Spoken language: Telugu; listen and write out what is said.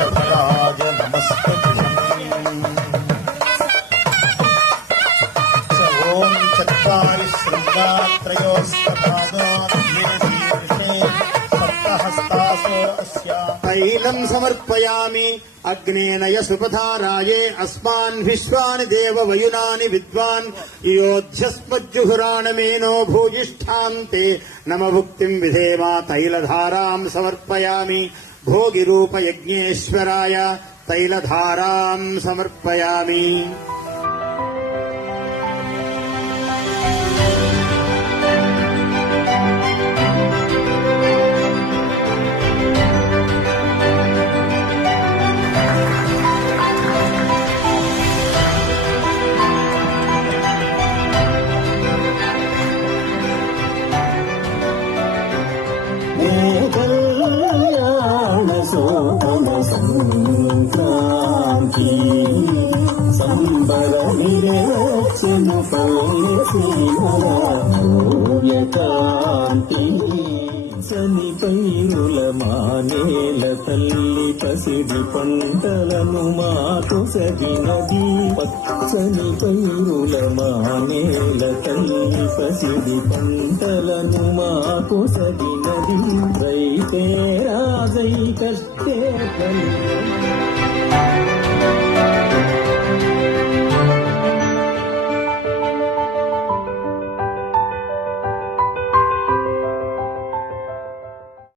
శతరాయ నమస్తే. ఓం చత్వారి తైలం సమర్పయామి. అగ్నేనయ సుపధారాయే. అస్మాన్ విశ్వాని దేవ వయునాని విద్వాన్. యోధ్యస్మజ్జుహురాణమేనో భూయిష్టాం తే నమ భుక్తిం విధేమా తైలధారాం సమర్పయామి. భోగిరూపయజ్ఞేశ్వరాయ తైలధారాం సమర్పయామి. సంక్రాంతి సంబర నిరచన కాంతి చని పైరుల మానేల తల్లి పసిడి పంటలను మాకు సగినది పచ్చని పైరుల మానేల తల్లి పసిడి పంటలను మాకు సగినది రైతేర sem perder pra mim.